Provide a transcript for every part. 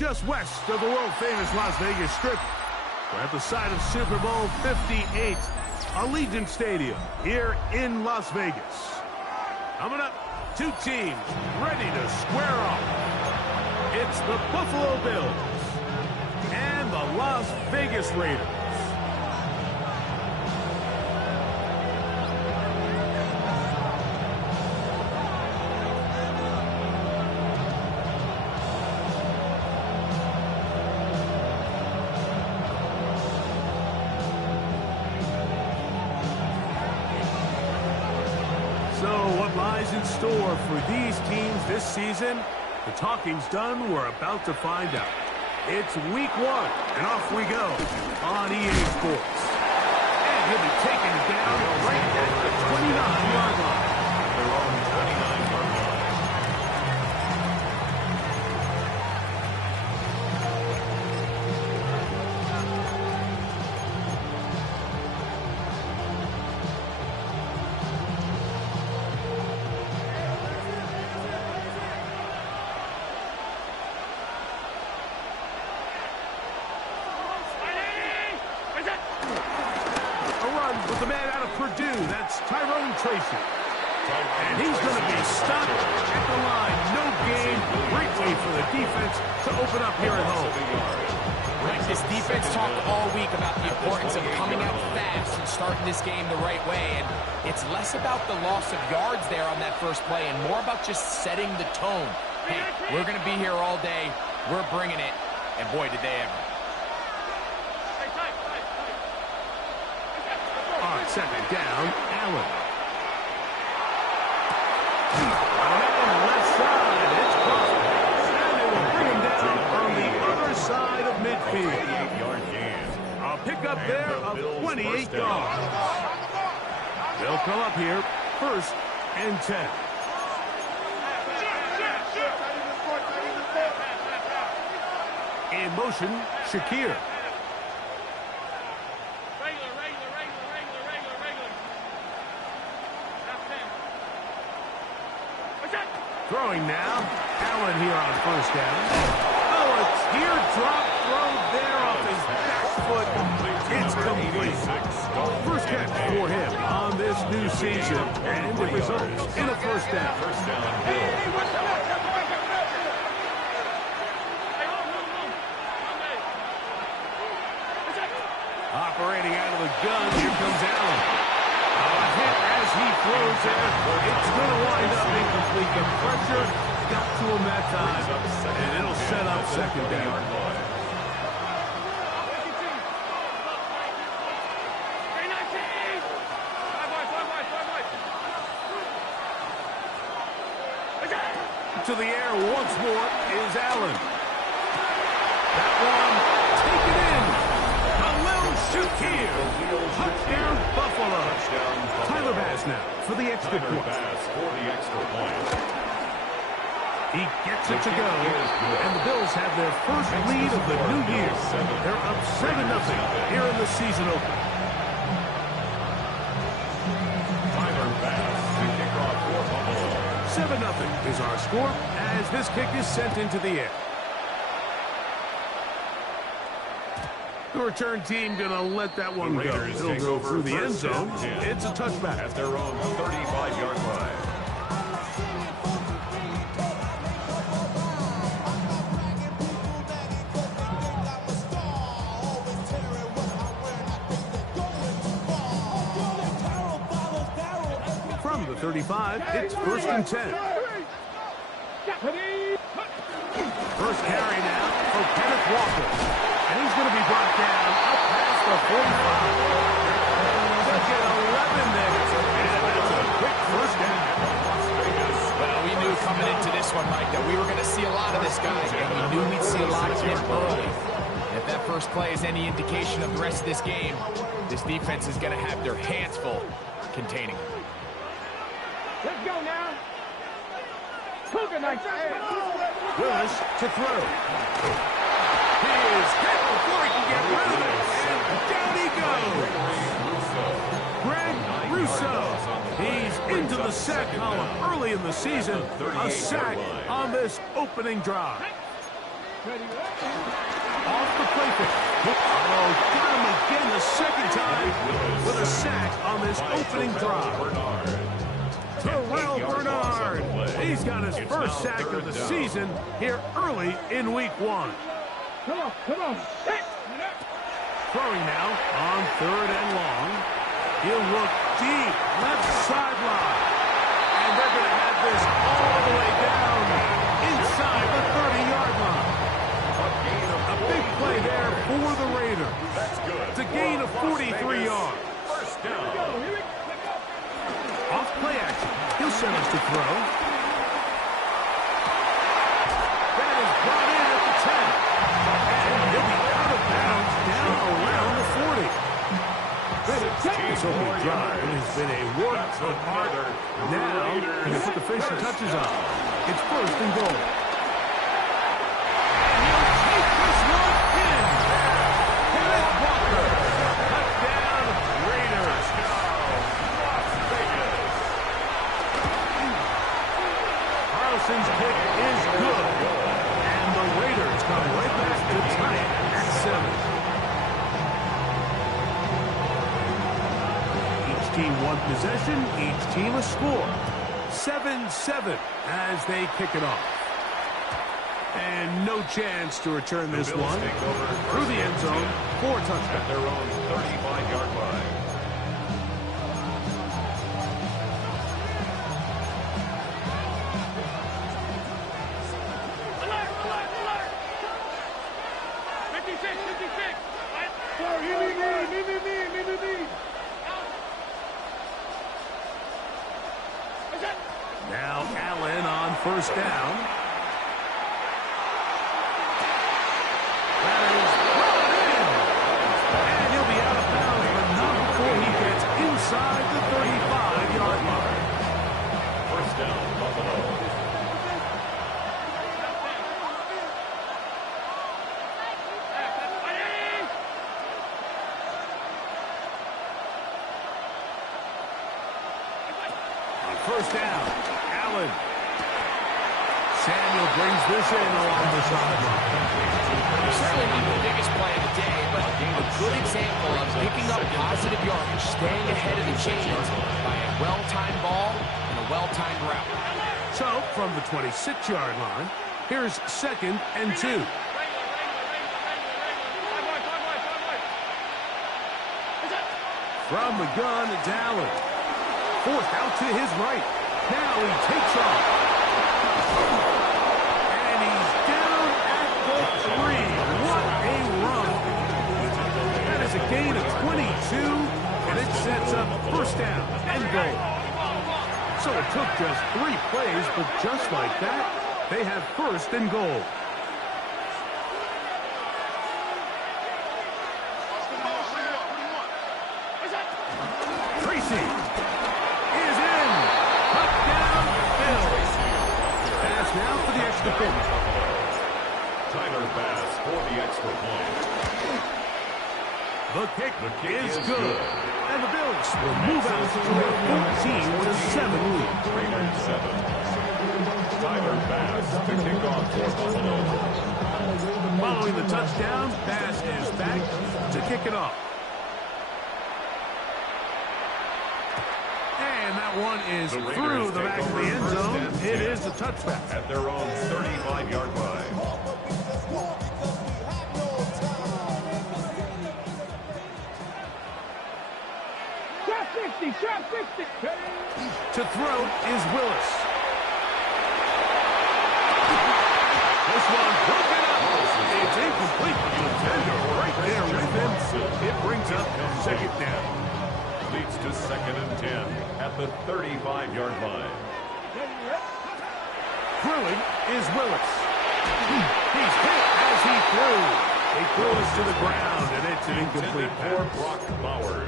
just west of the world-famous Las Vegas Strip. We're at the site of Super Bowl 58, Allegiant Stadium here in Las Vegas. Coming up, two teams ready to square off. It's the Buffalo Bills and the Las Vegas Raiders. In store for these teams this season? The talking's done. We're about to find out. It's week 1, and off we go on EA Sports. And he'll be taken down right at the 29-yard line. They're on the 29-yard line. Tracy. And he's going to be stopped at the line. No gain. Great way for the defense to open up here at home. Right, this defense talked all week about the importance of coming out fast and starting this game the right way. And it's less about the loss of yards there on that first play and more about just setting the tone. Hey, we're going to be here all day. We're bringing it. And boy, did they ever. On second down, Allen. Left side, it's caught. And they will bring him down on the other side of midfield. A pickup there of 28 yards. They'll come up here, 1st and 10. In motion, Shakir. Throwing now, Allen here on 1st down. Oh, a teardrop throw there off his back foot. It's complete. First catch for him on this new season, and it results in a 1st down. Operating out of the gun, here comes Allen. Hit as he throws there. It's going to wind up incomplete. The pressure got to him that time, and it'll set up 2nd down. To the air once more is Allen. That one taken in. Khalil Shakir. Touchdown, Buffalo. Tyler Bass now for the extra point. He gets it to go, and the Bills have their first lead of the new year. They're up 7-0 here in the season opener. Tyler Bass, the kickoff for Buffalo. 7-0 is our score as this kick is sent into the air. The return team going to let that one go. It'll go through the end zone. It's a touchback. At their own 35-yard line. From the 35, it's 1st and 10. First carry now for Kenneth Walker. And he's going to be brought down up past the 45. Look at 11 there. And that's a quick 1st down. Well, we knew coming into this one, Mike, that we were going to see a lot of this guy, and we knew we'd see a lot of him early. And if that first play is any indication of the rest of this game, this defense is going to have their hands full containing him. Let's go now. Willis to throw. He is hit before he can get rid of it. And down he goes. Greg Rousseau. He's into the sack column early in the season. A sack on this opening drive. Off the play fake. Oh, got him again the second time with a sack on this opening drive. Terrell Bernard. He's got his first sack of the season here early in week 1. Come on. Throwing now on 3rd and long. He'll look deep, left sideline. And they're going to have this all the way down inside the 30-yard line. A big play there for the Raiders. It's a gain of 43 yards. First down. Off play action. He'll send us to throw. That is brought in at the 10. And he'll be out of bounds down around the 40. This opening drive has been a work of art. Now, can they put the finishing touches on? It's 1st and goal. And he'll take this one in. Kenneth Walker. Touchdown, Raiders. Carlson's kick is good. And the Raiders come right back to tie it at 7. Team one possession, each team a score. 7-7 as they kick it off. And no chance to return this one. Through the end zone for a touchdown. At their own 35-yard line. Now Allen on 1st down. That is brought in. And he'll be out of bounds, but not before he gets inside the 35-yard line. First down, Buffalo. On 1st down, Allen. Samuel brings this in along the sideline. Certainly not the biggest play of the day, but a good example of picking up positive yardage, staying ahead of the chains by a well-timed ball and a well-timed route. So, from the 26-yard line, here's 2nd and 2. From the gun, it's Allen. 4th out to his right. Now he takes off. And he's down at the 3. What a run. That is a gain of 22, and it sets up 1st down and goal. So it took just 3 plays, but just like that, they have 1st and goal. Tracy is in. Touchdown, Bills. Pass now for the extra point. Tyler Bass for the extra point. The kick is good. And the Bills will move out to a 14-7 lead. Raiders 7. Tyler Bass to kick off for Buffalo. Following the touchdown, Bass is back to kick it off. And that one is through the back of the end zone. It is a touchback. At their own 35-yard line. Shot 60. To throw is Willis. This one broken up. It's incomplete. Defender right there with him. It brings up 2nd down. Leads to 2nd and 10 at the 35-yard line. Throwing is Willis. He's hit as he threw. He throws to the ground, and it's an incomplete For pass. Brock Bowers.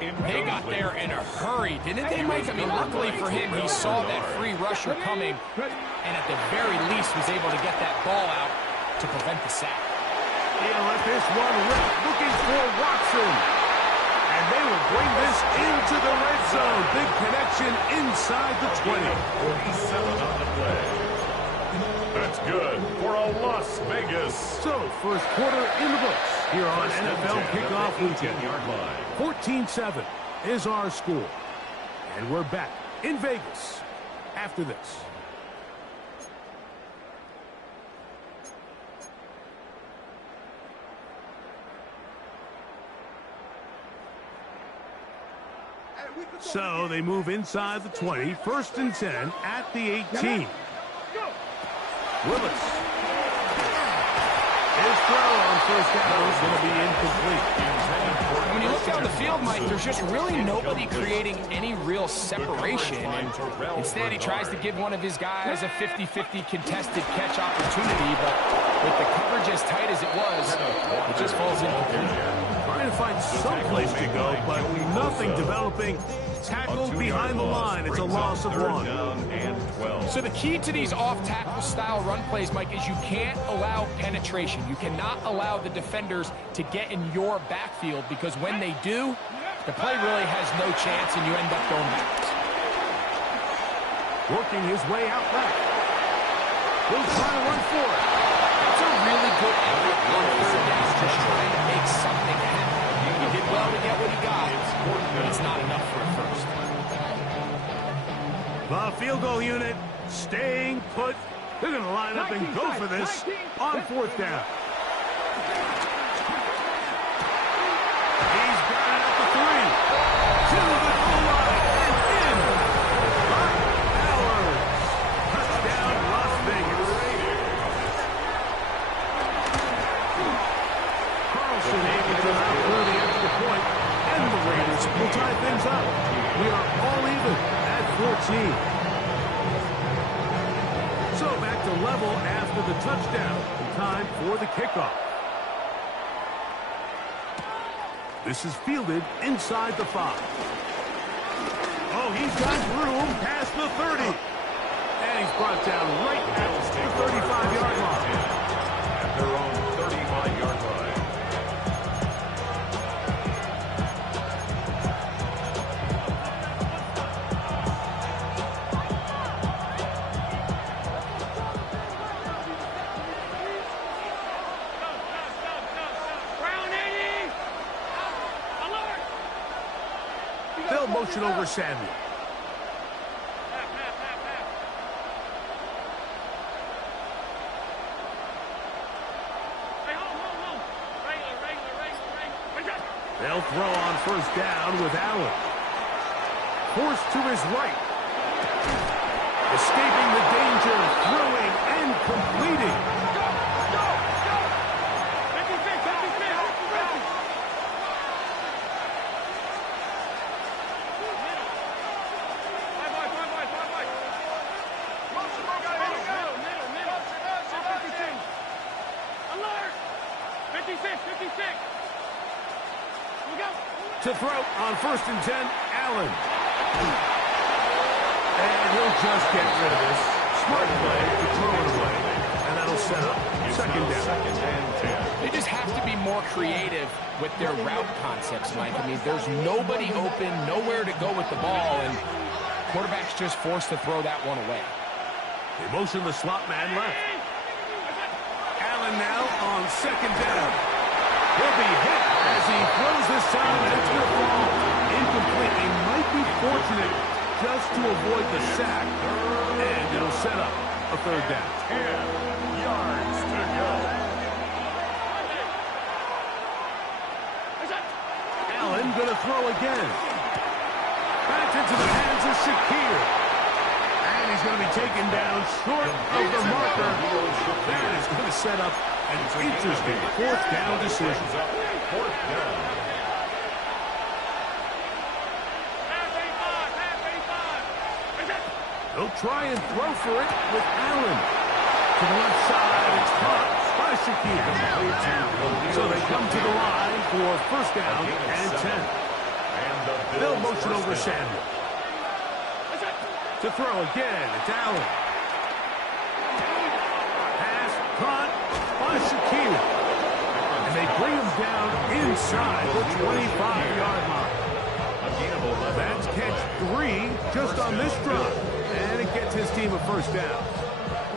They got there in a hurry, didn't they, Mike? I mean, luckily for him, he saw that free rusher coming, and at the very least was able to get that ball out to prevent the sack. He'll let this one rip, looking for Watson. And they will bring this into the red zone. Big connection inside the 20. 47 on the play. That's good for a Las Vegas. So, first quarter in the books here on NFL Kickoff Weekend. 14-7 is our score. And we're back in Vegas after this. So they move inside the 20, 1st and 10 at the 18. Willis. His throw on first down is going to be incomplete. When you look down the field, Mike, there's just really nobody creating any real separation. And instead, he tries to give one of his guys a 50-50 contested catch opportunity, but with the coverage as tight as it was, it just falls incomplete. Trying to find some place to go, but nothing developing. Tackled behind the line. It's a loss of 1. So the key to these off-tackle style run plays, Mike, is you can't allow penetration. You cannot allow the defenders to get in your backfield, because when they do, the play really has no chance and you end up going backwards. Working his way out back. He'll try to run for it. That's a really good effort on third down, just trying to make something happen. He did well to get what he got, but it's not enough for a first. The field goal unit staying put. They're going to line up and go for this on 4th down. He's got it at the 3. To the goal line and in. Bowers. Touchdown, Las Vegas. Carlson able to outthrow the extra point, and the Raiders will tie things up. We are all even at 14. So back to level after the touchdown. Time for the kickoff. This is fielded inside the 5. Oh, he's got room past the 30. And he's brought down right at the 35-yard line. At their own 35-yard line. They'll motion over Samuel. They'll throw on first down with Allen. Forced to his right. Escaping the danger, throwing and completing. To throw on 1st and 10, Allen. And he'll just get rid of this. Smart play to throw it away. And that'll set up 2nd down. They just have to be more creative with their route concepts, Mike. I mean, there's nobody open, nowhere to go with the ball, and quarterback's just forced to throw that one away. They motion the slot man left. Allen now on 2nd down. He'll be hit as he throws this time, and it's going to fall incomplete. He might be fortunate just to avoid the sack, and it'll set up a 3rd down. 10 yards to go. Allen going to throw again. Back into the hands of Shakir. And he's going to be taken down short of the marker. That is going to set up an interesting 4th down decision. 4th down. They'll try and throw for it with Allen. To the left side, it's caught by Shakir. So they come to the line for 1st down and 10. They'll motion over Samuel. To throw again, it's Allen. Pass, caught by Shakir. And they bring him down inside the 25-yard line. That's catch 3 just on this drive. And it gets his team a 1st down.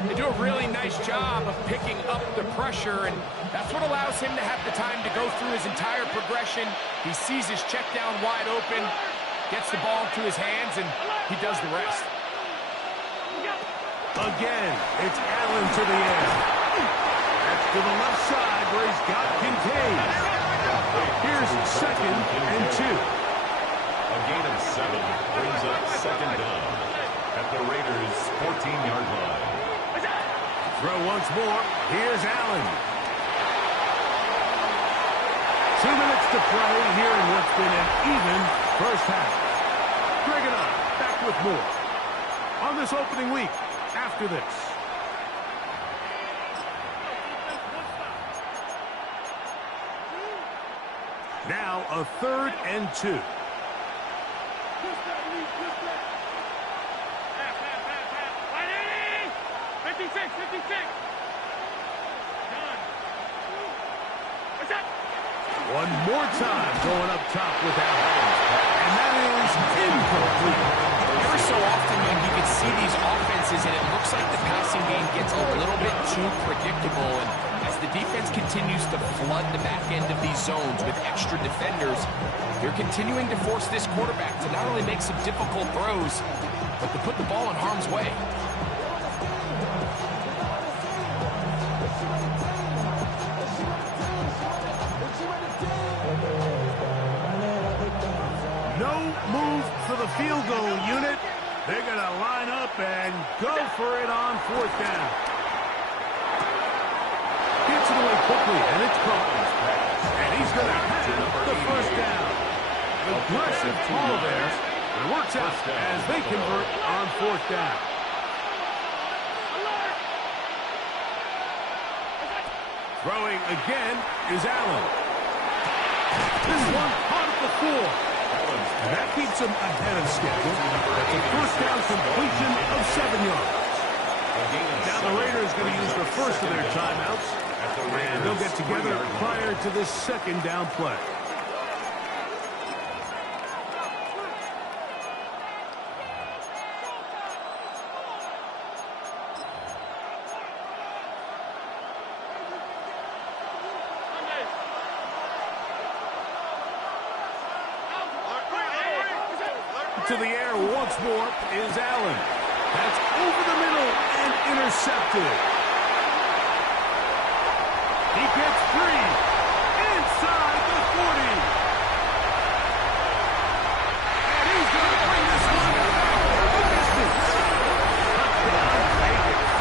They do a really nice job of picking up the pressure, and that's what allows him to have the time to go through his entire progression. He sees his check down wide open, gets the ball into his hands, and he does the rest. Again, it's Allen to the air. That's to the left side where he's got Kincaid. Here's 2nd and 2. A gain of 7 brings up 2nd down at the Raiders' 14-yard line. Throw once more. Here's Allen. 2 minutes to play here in what's been an even first half. Greg and I back with more on this opening week after this. Now a 3rd and 2. 56. One more time going up top with Allen. And that is incomplete. Every so often, you can see these offenses, and it looks like the passing game gets a little bit too predictable. And as the defense continues to flood the back end of these zones with extra defenders, they're continuing to force this quarterback to not only make some difficult throws, but to put the ball in harm's way. No move for the field goal unit. They're going to line up and go for it on 4th down. Gets it away quickly, and it's caught. And he's going to have the 1st down. Aggressive call there. It works out as they convert on 4th down. Throwing again is Allen. This one caught at the 4. And that keeps him ahead of schedule. That's a 1st down completion of 7 yards. Now the Raiders are going to use the first of their timeouts. And they'll get together prior to this 2nd down play. To the air once more is Allen. That's over the middle and intercepted. He gets free inside the 40. And he's going to bring this one back the distance. Touchdown, Vegas.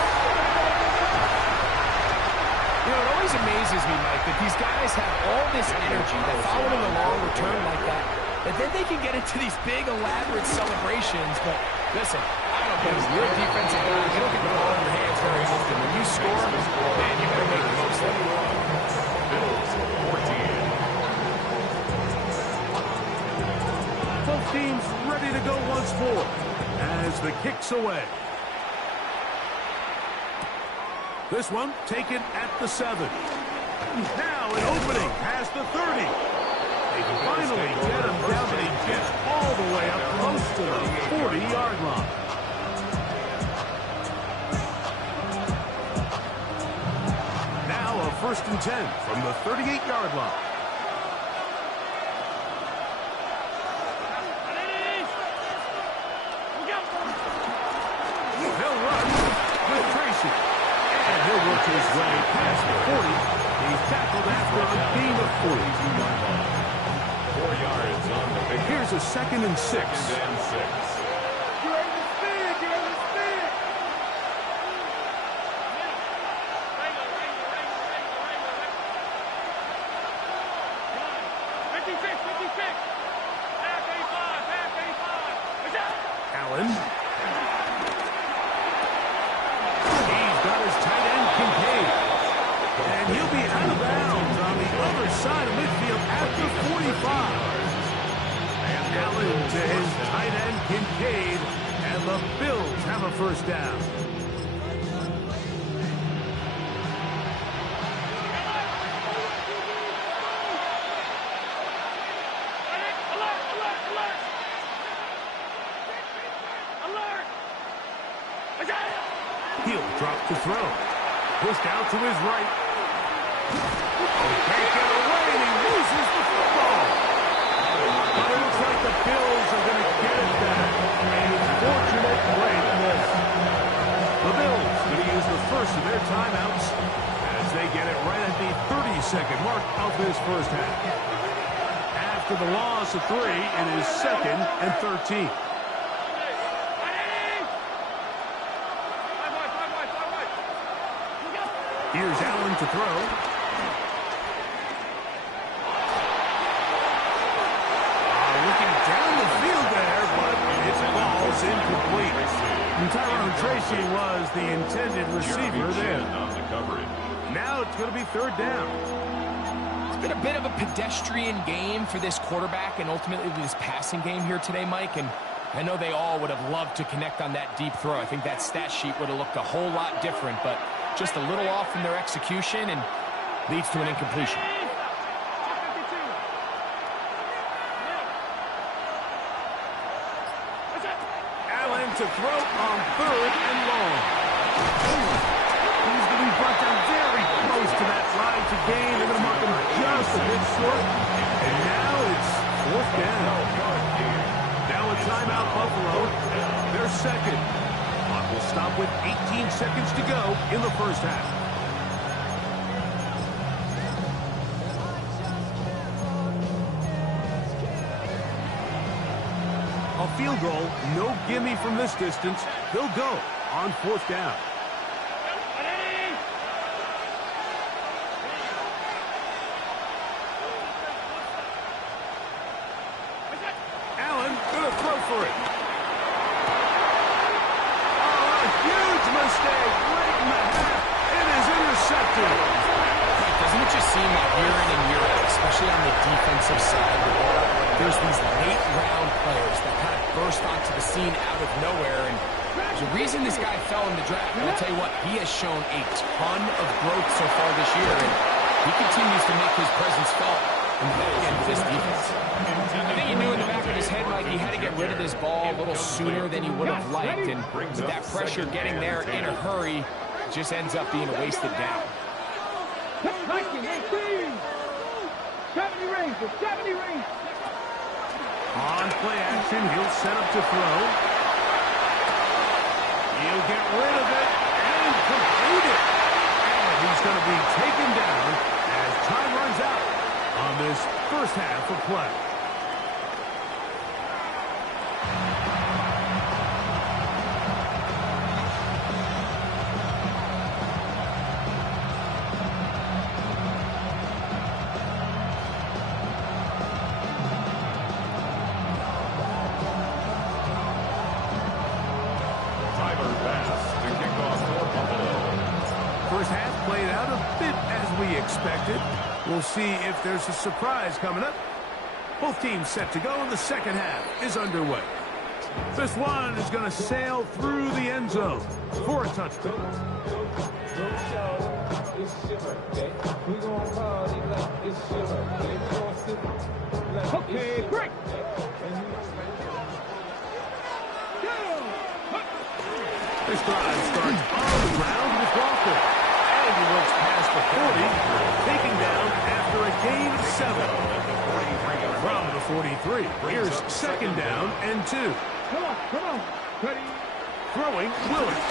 You know, it always amazes me, Mike, that these guys have all this energy that following a long return like that then they can get into these big, elaborate celebrations. But listen, I don't care. You're a defensive guy. You don't get the ball in your hands very often. When you score, man, you better make the most of it. Bills 14. Both teams ready to go once more as the kick's away. This one taken at the 7. Now an opening has the 30. They finally get him down, but he gets all the way up close to the 40-yard line. Now a 1st and 10 from the 38-yard line. He'll run with Tracy. And he'll work his way past the 40. He's tackled after a gain of 40. 4 yards on the big. Here's a 2nd and 6. 2nd and 6. Get ready to spin. Get ready to spin. 56. Half 85. Allen. He's got his tight end, Kincaid. And he'll be out of bounds on the other side of midfield at the 45. And Allen to his tight end, Kincaid. And the Bills have a 1st down. He'll Drop to throw. Pushed out to his right. Can't get away, and he loses the football. But it looks like the Bills are going to get it back. A fortunate play to miss. The Bills going to use the first of their timeouts as they get it right at the 30-second mark of this first half. After the loss of 3, it is 2nd and 13. Here's Allen to throw. Looking down the field there, but it falls incomplete. And Tyrone Tracy was the intended receiver there. Now it's going to be 3rd down. It's been a bit of a pedestrian game for this quarterback and ultimately this passing game here today, Mike. And I know they all would have loved to connect on that deep throw. I think that stat sheet would have looked a whole lot different, but just a little off in their execution and leads to an incompletion. Allen to throw on 3rd and long. He's going to be brought down very close to that line to gain. They're going to mark him just a bit short. And now it's 4th down. Now a timeout, Buffalo. They're 2nd. Clock will stop with 18 seconds to go in the first half. A field goal, no gimme from this distance. They'll go on 4th down. Allen gonna throw for it. Oh, a huge mistake late in the half. It is intercepted. Doesn't it just seem like year in and year out, especially on the defensive side of the ball, there's these late-round players that kind of burst onto the scene out of nowhere, and there's a reason this guy fell in the draft. And I'll tell you what, he has shown a ton of growth so far this year, and he continues to make his presence felt in the back end of this defense. I think he knew in the back of his head, Mike, he had to get rid of this ball a little sooner than he would have liked, and with that pressure getting there in a hurry, it just ends up being a wasted down. 70 rings, 70 rings. On play action, he'll set up to throw. He'll get rid of it and complete it. And he's going to be taken down as time runs out on this first half of play. First half played out a bit as we expected. We'll see if there's a surprise coming up. Both teams set to go, and the second half is underway. This one is going to sail through the end zone for a touchdown. Okay, break. This drive starts on the ground with Walker. And he looks past the 40, taking down after a gain of 7. From the 43, here's 2nd down and 2. Come on. Ready. Throwing, Willis.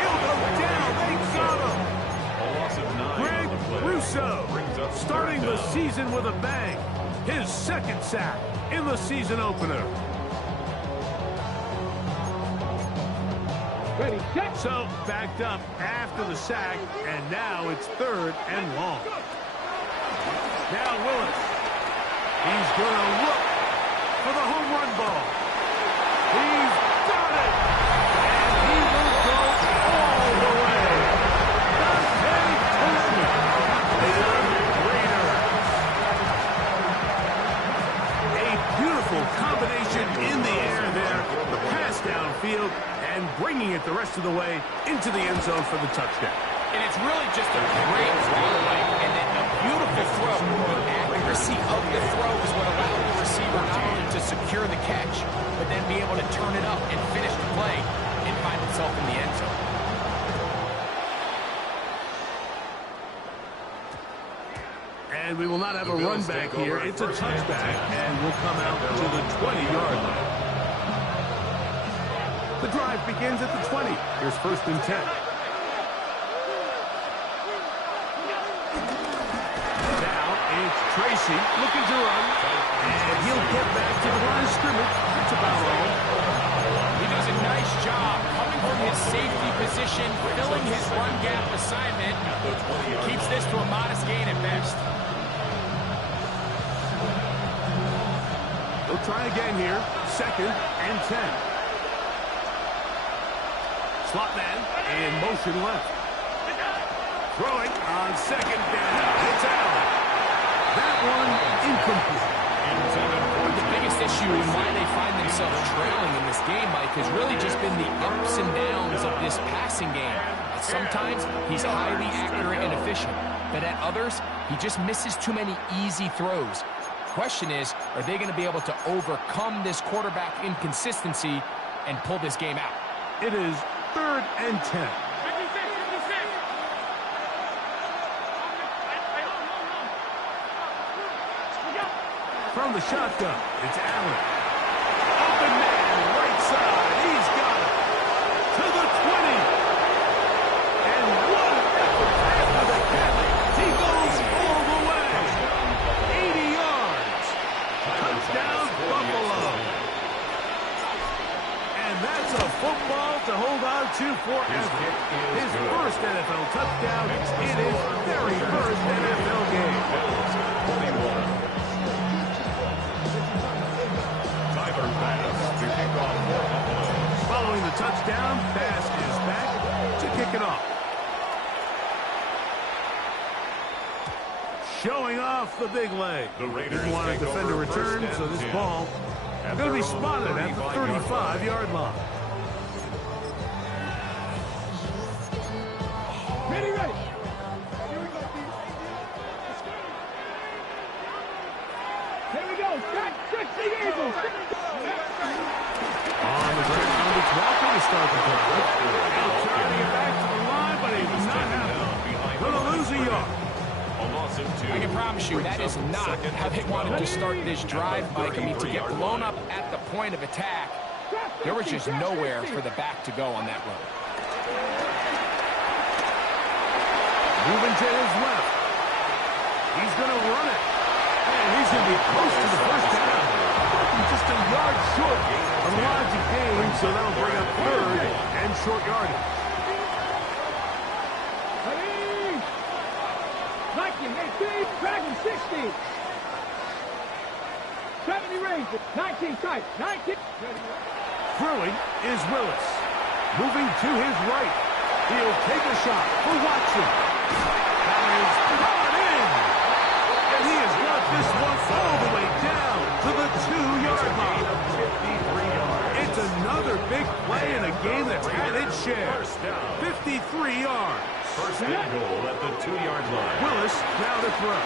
He'll go down. They got him. Greg Russo starting the season with a bang. His 2nd sack in the season opener. Ready, set. So backed up after the sack, and now it's 3rd and long. Now Willis. He's going to look for the home run ball. He's got it. And he will go all the way. A beautiful combination in the air there. The pass downfield and bringing it the rest of the way into the end zone for the touchdown. And it's really just a great throw, Mike, and then a beautiful throw. The accuracy of the throw is what allowed the receiver receiver not only to secure the catch, but then be able to turn it up and finish the play and find himself in the end zone. And we will not have a run back here. It's a touchback, and we'll come out to the 20-yard line. The drive begins at the 20. Here's 1st and 10. Now it's Tracy looking to run, and he'll get back to the line of scrimmage. That's about all. He does a nice job coming from his safety position, filling his run gap assignment. Keeps this to a modest gain at best. They'll try again here. 2nd and 10. Slot man in motion left. Throwing on 2nd down. It's out. That one incomplete. The biggest issue and why they find themselves trailing in this game, Mike, has really just been the ups and downs of this passing game. Sometimes he's highly accurate and efficient, but at others, he just misses too many easy throws. Question is, are they going to be able to overcome this quarterback inconsistency and pull this game out? It is 3rd and 10. From the shotgun, it's Allen. Open man, right side. He's got it. To the 20. And what an effort after the catch. He goes all the way. 80 yards. Touchdown, Buffalo. And that's a football to hold on to forever. His first NFL touchdown in his very first NFL game. Following the touchdown, Bass is back to kick it off. Showing off the big leg. Didn't want a defender return, so this ball is going to be spotted at the 35-yard line. Ready, ready. Here we go. Check the Eagles. On the ground, it's Walker to start the drive. Now trying to get back to the line, but he was not happy. Going to lose a yard. I can promise you that is not how they wanted to start this drive, Mike. I mean, to get blown up at the point of attack, there was just nowhere for the back to go on that run. Moving to his left. He's going to run it. And he's going to be close to the first down. Just a yard short of the line to gain, so that'll bring up 3rd and short yardage. Ready. Viking, 18, Dragon, 60. 70 Rangers, 19 tight, 19. Throwing is Willis. Moving to his right. He'll take a shot for Watson. That is brought in. And he has got this one all the way down to the 2-yard line. It's another big play in a game that's had its share. 53 yards. First and goal at the 2-yard line. Willis now to throw.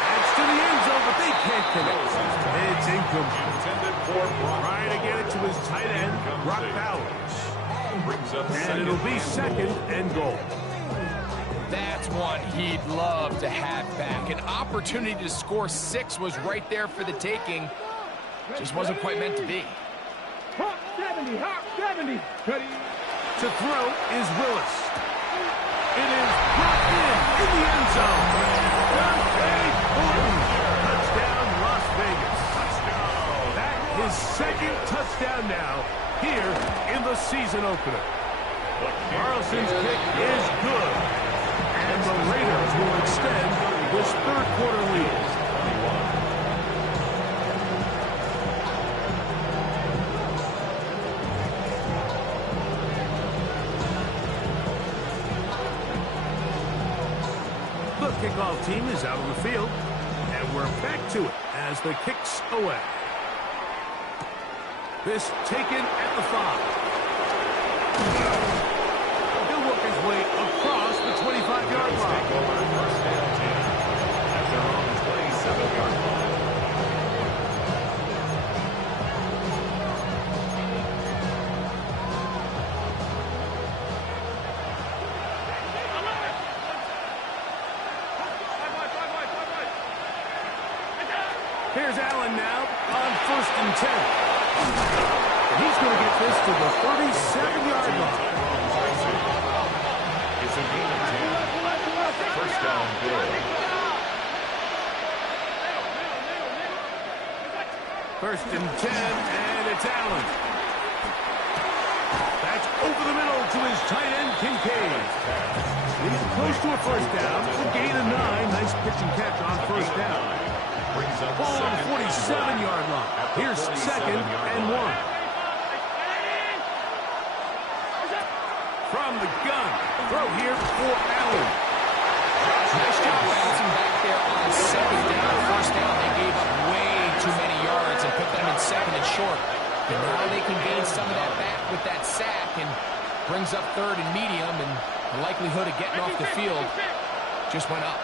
Adds to the end zone, but they can't connect. It's incomplete. Trying to get it to his tight end, Brock Bowers. And it'll be 2nd and goal. That's one he'd love to have back. An opportunity to score 6 was right there for the taking. Just wasn't quite meant to be. Hop 70, hop 70. Ready. To throw is Willis. It is brought in the end zone. Dante Thornton. Touchdown, Las Vegas. That is 2nd touchdown now here in the season opener. Carlson's kick is good. And the Raiders will extend this 3rd quarter lead. The kickoff team is out on the field, and we're back to it as the kick's away. This taken at the 5. He'll work his way across the 25-yard line. Here's Allen now on 1st and 10. He's going to get this to the 37-yard line. It's a gain of 10. First down, Bill. 1st and 10, and it's Allen. That's over the middle to his tight end, Kincaid. He's close to a first down. A gain of 9. Nice pitch and catch on first down. Ball on the 47-yard line. Here's 2nd and 1. From the gun. Throw here for Allen. Nice job bouncing back there on 2nd down. First down, they gave up way too many yards and put them in 2nd and short. But now they can gain some of that back with that sack and brings up 3rd and medium, and the likelihood of getting off the field just went up.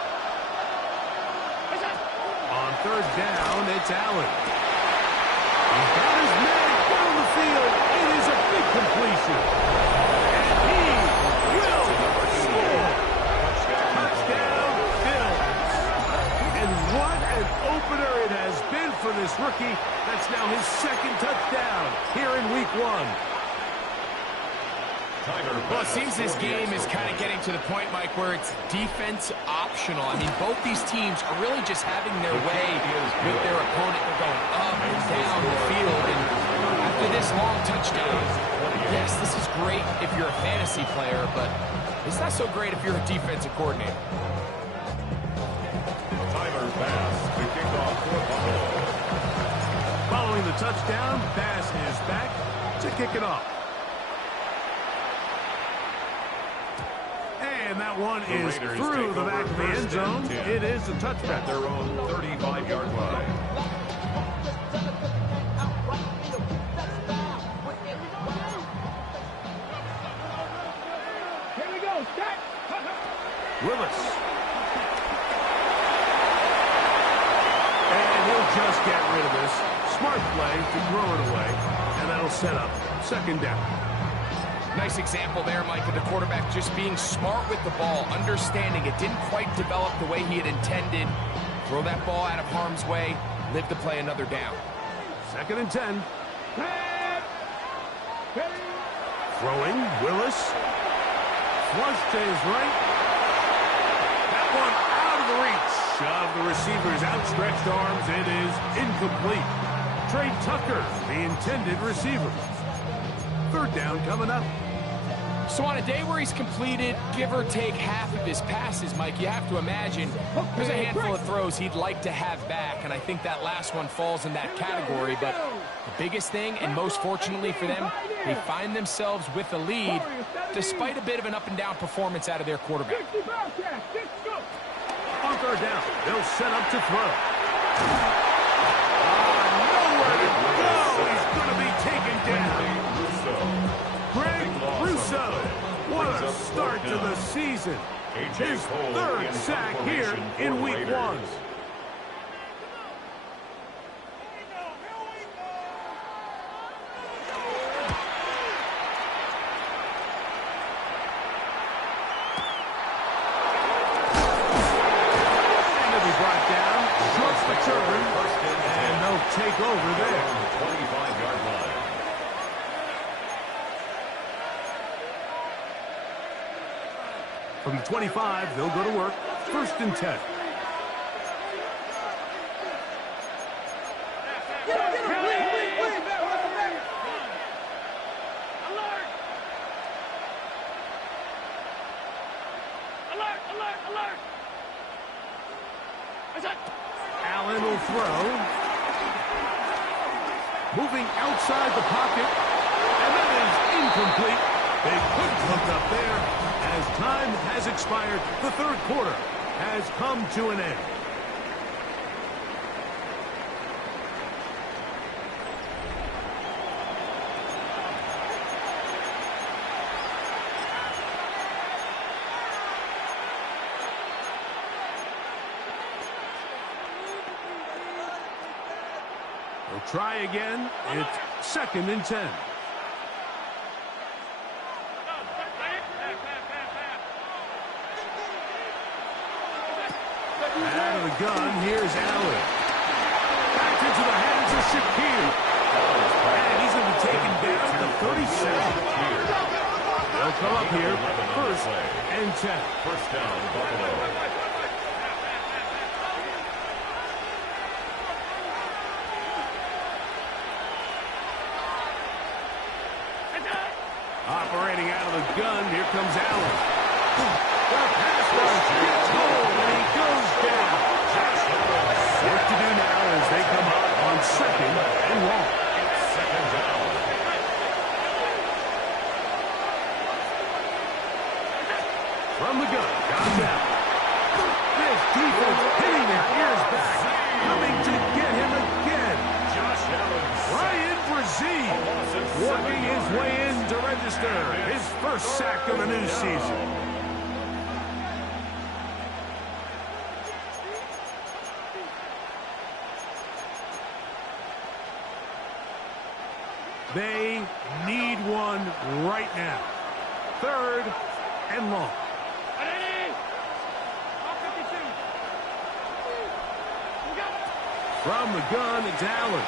On 3rd down, it's Allen. He's got his man down the field. It is a big completion. And he will score. Touchdown, Bills. And what an opener it has been for this rookie. That's now his 2nd touchdown here in week 1. Well, it seems this game is kind of getting to the point, Mike, where it's defense optional. I mean, both these teams are really just having their way with their opponent. They're going up and down the field. And after this long touchdown, yes, this is great if you're a fantasy player, but it's not so great if you're a defensive coordinator. Tyler Bass to kick off for Buffalo. Following the touchdown, Bass is back to kick it off. And that one is through the back of the end zone. It is a touchdown. At their own 35-yard line. Here we go. Set. Willis. And he'll just get rid of this. Smart play to throw it away. And that'll set up 2nd down. Nice example there, Mike, of the quarterback just being smart with the ball, understanding it didn't quite develop the way he had intended. Throw that ball out of harm's way, live to play another down. 2nd and 10. Throwing, Willis. Flush to his right. That one out of the reach of the receiver's outstretched arms. It is incomplete. Trey Tucker, the intended receiver. 3rd down coming up. So on a day where he's completed, give or take half of his passes, Mike, you have to imagine there's a handful of throws he'd like to have back, and I think that last one falls in that category. But the biggest thing, and most fortunately for them, they find themselves with a lead despite a bit of an up-and-down performance out of their quarterback. On 3rd down, they'll set up to throw. Nowhere to go. He's going to be taken down. Greg Rousseau. What a start to the season. His 3rd sack here in week 1. And he'll be brought down. Short return. And they'll take over there. 25-yard line. From the 25, they'll go to work. 1st and 10. Allen will throw. Moving outside the pocket. And that is incomplete. They couldn't hook up there. As time has expired, the 3rd quarter has come to an end. They'll try again. It's 2nd and 10. Out of the gun, here's Allen. Back sack. They'll come up here, 1st and 10. First down, Buffalo. Operating out of the gun, here comes Allen. The pass rush gets home, and he goes down. Work to do now as they come up on 2nd and long. It's 2nd down. From the gun, got him down. This defense hitting their ears back, coming to get him again. Josh Allen. Ryan Brzee working his way in to register his 1st sack of the new season. They need one right now. 3rd and long. From the gun, it's Allen.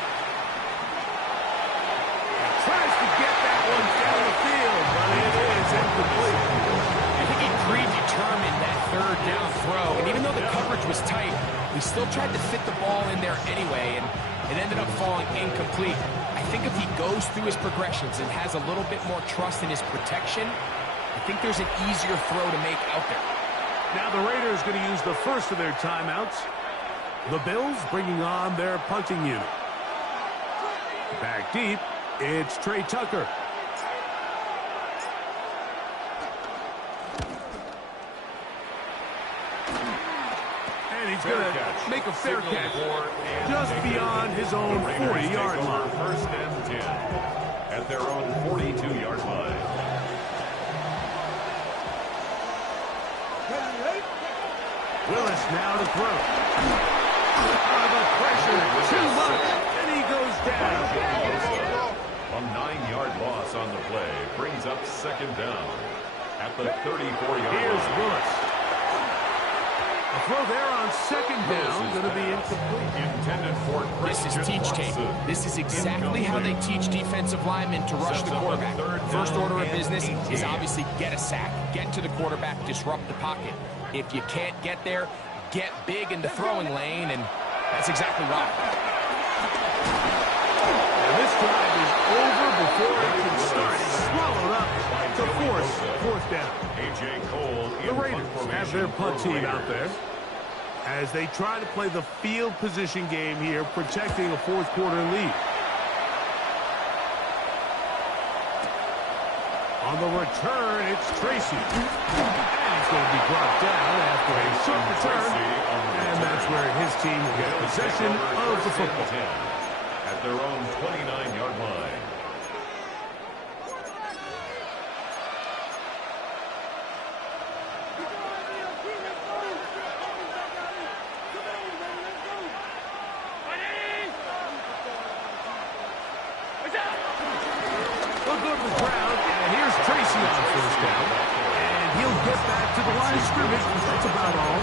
Tries to get that one down the field, but it is incomplete. I think he predetermined that 3rd down throw, and even though the coverage was tight, we still tried to fit the ball in there anyway, and it ended up falling incomplete. I think if he goes through his progressions and has a little bit more trust in his protection, I think there's an easier throw to make out there. Now the Raiders going to use the 1st of their timeouts. The Bills bringing on their punting unit. Back deep, it's Trey Tucker. And he's going to make a fair catch just beyond his own 40-yard line. 1st and 10 at their own 42-yard line. Willis now to throw. The pressure, too much, and he goes down. A 9-yard loss on the play brings up 2nd down at the 34-yard line. Here's Willis. A throw there on 2nd down, going to be incomplete. Intended for This is teach tape. This is exactly how they teach defensive linemen to rush the quarterback. First order of business is obviously get a sack, get to the quarterback, disrupt the pocket. If you can't get there, get big in the throwing lane, and that's exactly why. And this drive is over before it can start. It's swallowed up to force 4th down. A.J. Cole. The Raiders have their punt team out there as they try to play the field position game here, protecting a 4th quarter lead. On the return, it's Tracy. And he's going to be brought down after a short return. And that's where his team will get possession of the football. At their own 29-yard line. Look over the ground, and here's Tracy on 1st down. And he'll get back to the line of scrimmage. That's about all.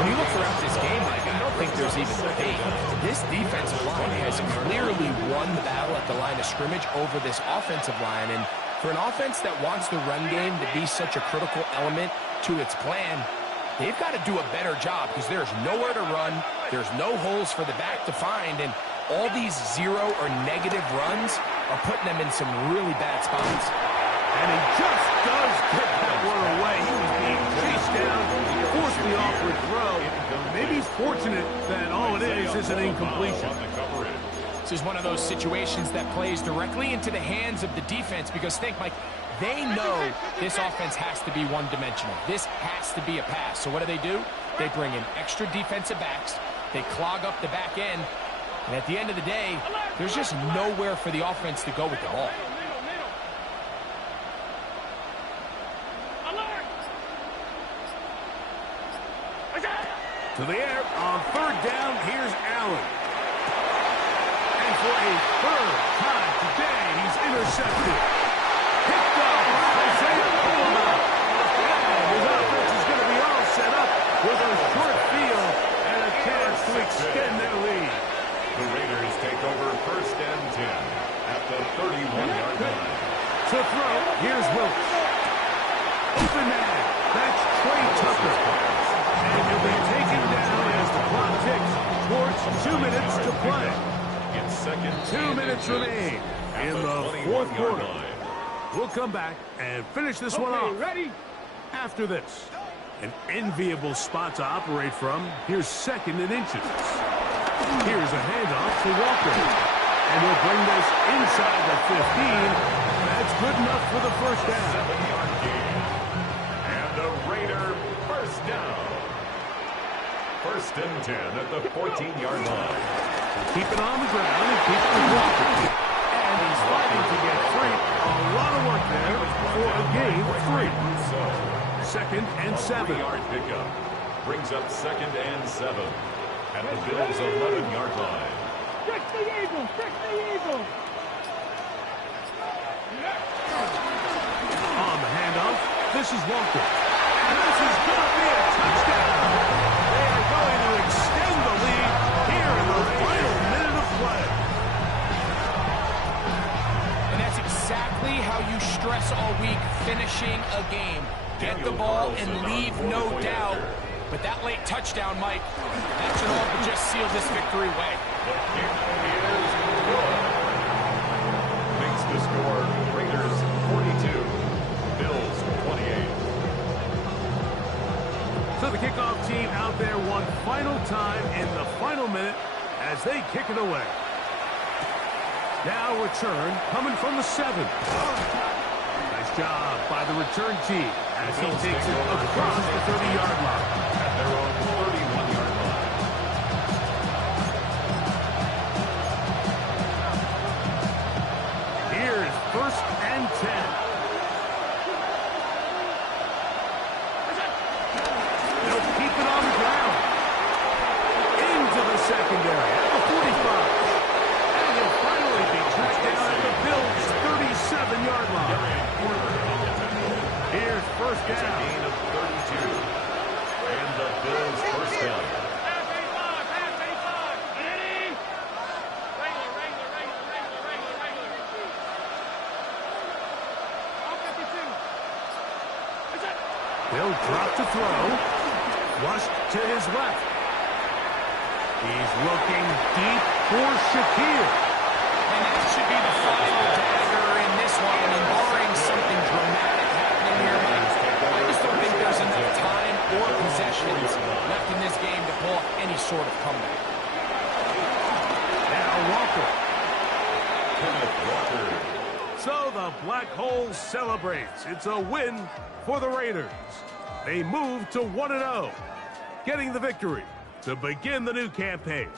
When you look throughout this game, Mike, I don't think there's even debate. This defensive line has clearly won the battle at the line of scrimmage over this offensive line. And for an offense that wants the run game to be such a critical element to its plan, they've got to do a better job because there's nowhere to run. There's no holes for the back to find. And all these 0 or negative runs are putting them in some really bad spots. And he just does get that one away. He was being chased down, forced the awkward throw. Maybe he's fortunate that all it is an incompletion. This is one of those situations that plays directly into the hands of the defense because think, Mike, they know this offense has to be one-dimensional. This has to be a pass. So what do? They bring in extra defensive backs. They clog up the back end. And at the end of the day, there's just nowhere for the offense to go with the ball. To the air on 3rd down, here's Allen. And for a 3rd time today, he's intercepted. Picked up by Isaiah Coleman. And his offense is going to be all set up with a short field and a chance to extend their lead. The Raiders take over 1st and 10 at the 31-yard line. To throw, here's Willis. Open man, that's Trey Tucker. And he'll be taken down as the clock ticks towards 2 minutes to play. It's second. 2 minutes remain in the fourth quarter. We'll come back and finish this one off. Ready? After this, an enviable spot to operate from. Here's second and inches. Here's a handoff to Walker. And he'll bring this inside the 15. That's good enough for the first down. 7-yard gain. And a Raider first down. First and 10 at the 14-yard line. Keep it on the ground and keep it with Walker. And he's fighting to get free. A lot of work there for a gain of 3. So, Second and 7. 3-yard pickup brings up second and 7 at the Bills' 11-yard line. Trick the Eagle! Trick the Eagle! On the handoff, this is Walker. And this is going to be a touchdown. They are going to extend the lead here in the final minute of play. And that's exactly how you stress all week, finishing a game. Get the ball and leave no doubt. But that late touchdown, Mike, that should all but just seal this victory away. The kick is good. Makes the score Raiders 42, Bills 28. So the kickoff team out there one final time in the final minute as they kick it away. Now return coming from the 7. Nice job by the return team as he takes it across the 30-yard line. At their own 31-yard line. Here's first and 10. They'll keep it on the ground. Into the secondary at the 45. And he'll finally be touched down at the Bills' 37-yard line. Here's first It's a down. gain of 32. And the Bills first down. They'll drop to throw. Flushed to his left. He's looking deep for Shakir. And that should be the final dagger in this one. And barring something dramatic happening here, Mike, I just don't think there's enough time or possessions left in this game to pull off any sort of comeback. Now Walker. Kenneth Walker. So the Black Hole celebrates. It's a win for the Raiders. They move to 1-0, getting the victory to begin the new campaign.